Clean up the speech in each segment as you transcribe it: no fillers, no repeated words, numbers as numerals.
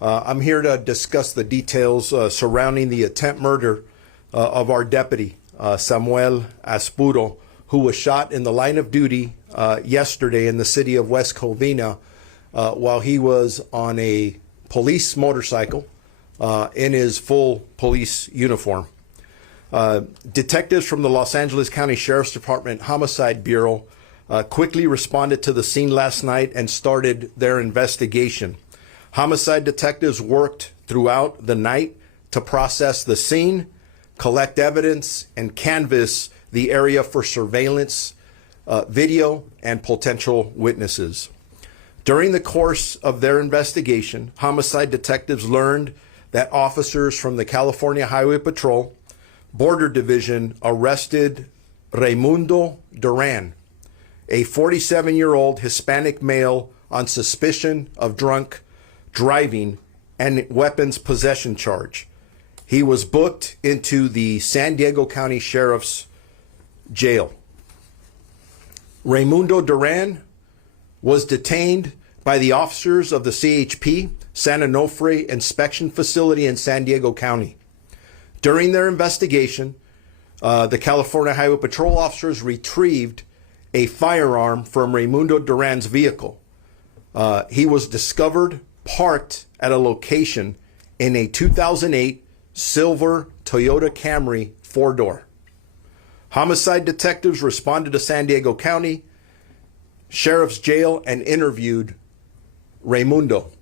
I'm here to discuss the details surrounding the attempt murder of our deputy, Samuel Aspuro, who was shot in the line of duty yesterday in the city of West Covina while he was on a police motorcycle in his full police uniform. Detectives from the Los Angeles County Sheriff's Department Homicide Bureau quickly responded to the scene last night and started their investigation. Homicide detectives worked throughout the night to process the scene, collect evidence, and canvass the area for surveillance, video, and potential witnesses. During the course of their investigation, homicide detectives learned that officers from the California Highway Patrol Border Division arrested Raimundo Duran, a 47-year-old Hispanic male, on suspicion of drunk driving and weapons possession charge. He was booked into the San Diego County Sheriff's Jail. Raimundo Duran was detained by the officers of the CHP San Onofre Inspection Facility in San Diego County. During their investigation, the California Highway Patrol officers retrieved a firearm from Raimundo Duran's vehicle. He was discovered parked at a location in a 2008 silver Toyota Camry 4-door. Homicide detectives responded to San Diego County Sheriff's Jail and interviewed Raimundo.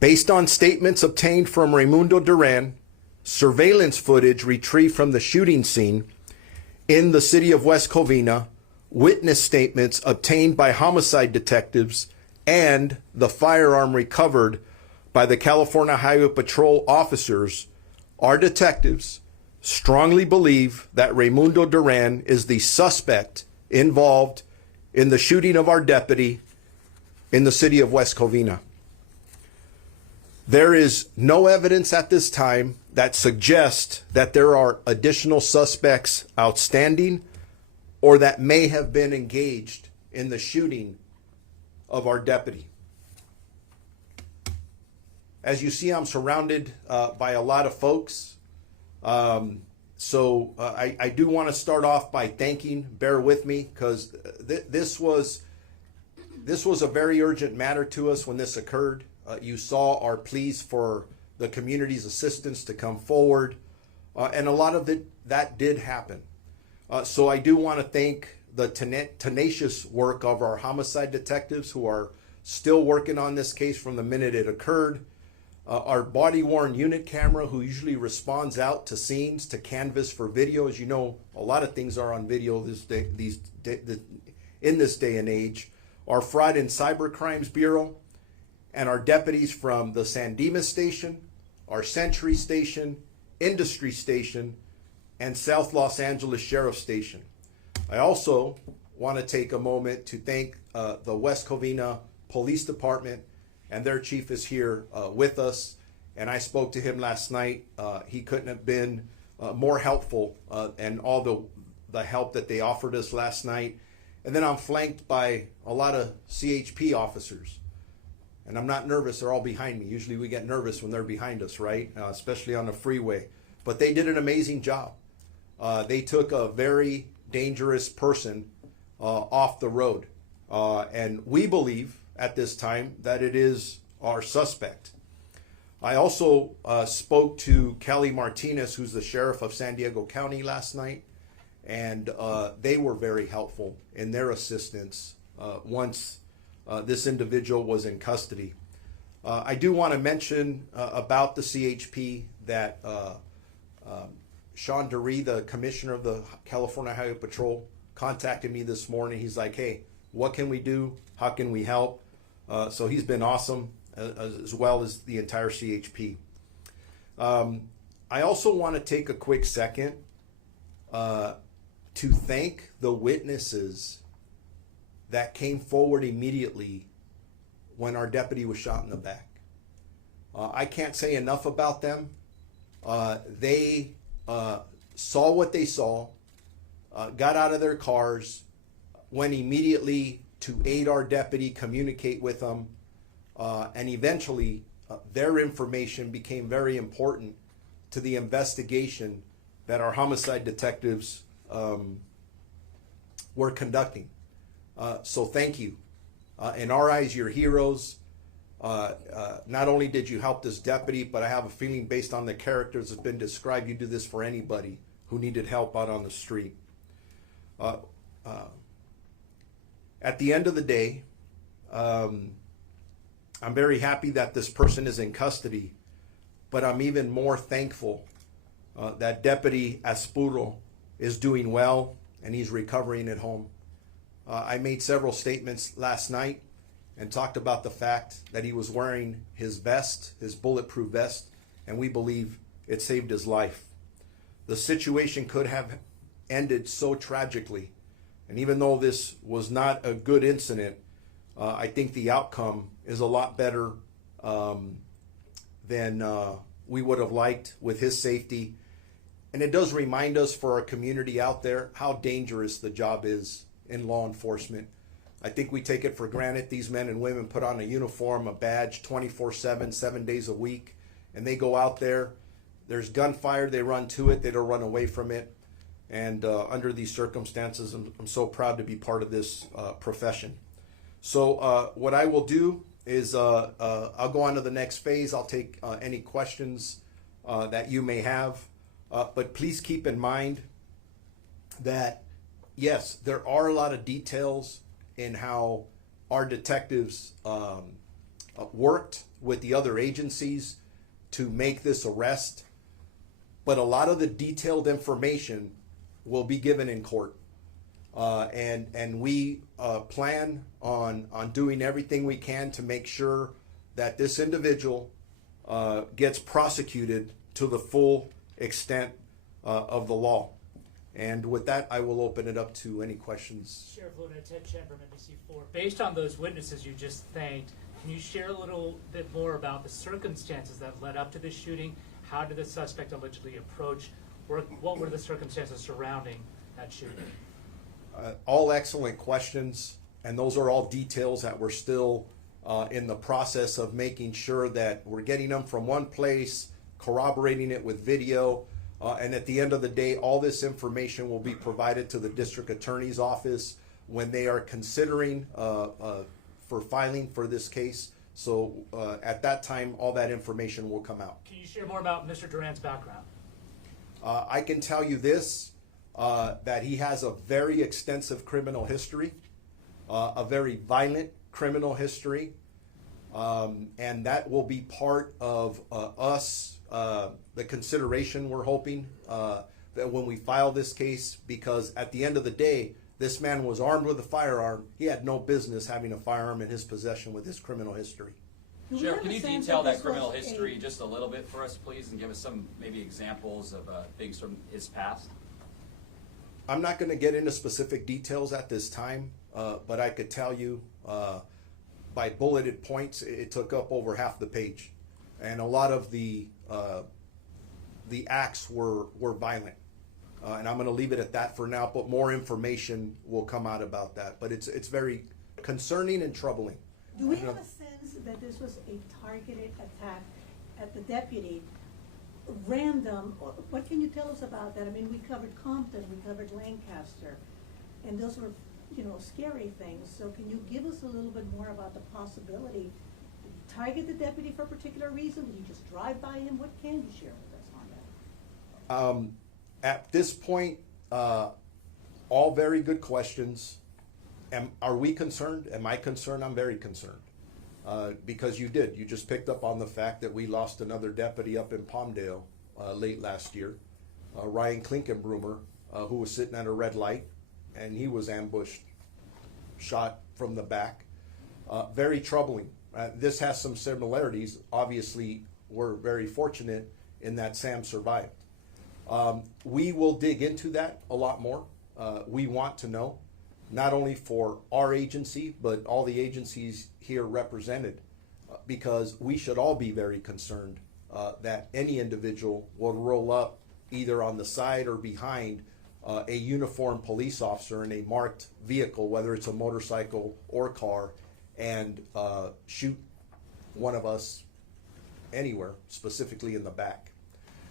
Based on statements obtained from Raimundo Duran, surveillance footage retrieved from the shooting scene in the city of West Covina, witness statements obtained by homicide detectives, and the firearm recovered by the California Highway Patrol officers, our detectives strongly believe that Raimundo Duran is the suspect involved in the shooting of our deputy in the city of West Covina. There is no evidence at this time that suggests that there are additional suspects outstanding or that may have been engaged in the shooting of our deputy. As you see, I'm surrounded by a lot of folks. So I do want to start off by thanking, bear with me, because this was a very urgent matter to us when this occurred. You saw our pleas for the community's assistance to come forward, and a lot of that did happen. So I do want to thank the tenacious work of our homicide detectives who are still working on this case from the minute it occurred. Our body-worn unit camera, who usually responds out to scenes to canvas for video. As you know, a lot of things are on video in this day and age. Our Fraud and Cyber Crimes Bureau, and our deputies from the San Dimas Station, our Century Station, Industry Station, and South Los Angeles Sheriff Station. I also want to take a moment to thank the West Covina Police Department, and their chief is here with us, and I spoke to him last night. He couldn't have been more helpful, and all the help that they offered us last night. And then I'm flanked by a lot of CHP officers, and I'm not nervous. They're all behind me. Usually we get nervous when they're behind us, right? Especially on the freeway. But they did an amazing job. They took a very dangerous person off the road, and we believe at this time that it is our suspect. I also spoke to Kelly Martinez, who's the sheriff of San Diego County, last night, and they were very helpful in their assistance once this individual was in custody. I do want to mention about the CHP that Sean DeRee, the commissioner of the California Highway Patrol, contacted me this morning. He's like, hey, what can we do? How can we help? So he's been awesome, as well as the entire CHP. I also want to take a quick second to thank the witnesses that came forward immediately when our deputy was shot in the back. I can't say enough about them. They saw what they saw, got out of their cars, went immediately to aid our deputy, communicate with them, and eventually their information became very important to the investigation that our homicide detectives were conducting. So thank you. In our eyes, you're heroes. Not only did you help this deputy, but I have a feeling based on the characters that's been described, you do this for anybody who needed help out on the street. At the end of the day, I'm very happy that this person is in custody, but I'm even more thankful that Deputy Aspuro is doing well and he's recovering at home. I made several statements last night and talked about the fact that he was wearing his vest, his bulletproof vest, and we believe it saved his life. The situation could have ended so tragically, and even though this was not a good incident, I think the outcome is a lot better than we would have liked with his safety. And it does remind us for our community out there how dangerous the job is in law enforcement. I think we take it for granted. These men and women put on a uniform, a badge 24/7, 7 days a week, and they go out there. There's gunfire, they run to it, they don't run away from it. And under these circumstances, I'm so proud to be part of this profession. So what I will do is I'll go on to the next phase. I'll take any questions that you may have. But please keep in mind that, yes, there are a lot of details in how our detectives worked with the other agencies to make this arrest. But a lot of the detailed information will be given in court. And we plan on doing everything we can to make sure that this individual gets prosecuted to the full extent of the law. And with that, I will open it up to any questions. Sheriff Luna, Ted Chen from NBC4. Based on those witnesses you just thanked, can you share a little bit more about the circumstances that led up to the shooting? How did the suspect allegedly approach? What were the circumstances surrounding that shooting? All excellent questions, and those are all details that we're still in the process of making sure that we're getting them from one place, corroborating it with video, and at the end of the day, all this information will be provided to the district attorney's office when they are considering for filing for this case. So at that time, all that information will come out. Can you share more about Mr. Duran's background? I can tell you this, that he has a very extensive criminal history, a very violent criminal history, and that will be part of us, the consideration we're hoping that when we file this case, because at the end of the day, this man was armed with a firearm. He had no business having a firearm in his possession with his criminal history. Sheriff, can you detail that criminal history just a little bit for us, please, and give us some maybe examples of things from his past? I'm not going to get into specific details at this time, but I could tell you by bulleted points, it took up over half the page, and a lot of the acts were violent. And I'm going to leave it at that for now, but more information will come out about that. But it's very concerning and troubling. Do we have a sense that this was a targeted attack at the deputy, random? What can you tell us about that? I mean, we covered Compton, we covered Lancaster, and those were, scary things. So can you give us a little bit more about the possibility? Did you target the deputy for a particular reason? Did you just drive by him? What can you share with us on that? At this point, all very good questions. Are we concerned? Am I concerned? I'm very concerned. Because you just picked up on the fact that we lost another deputy up in Palmdale late last year, Ryan Klinkenbroomer, who was sitting at a red light, and he was ambushed, shot from the back. Very troubling. This has some similarities. Obviously, we're very fortunate in that Sam survived. We will dig into that a lot more. We want to know, not only for our agency, but all the agencies here represented, because we should all be very concerned that any individual will roll up either on the side or behind a uniformed police officer in a marked vehicle, whether it's a motorcycle or car, and shoot one of us anywhere, specifically in the back.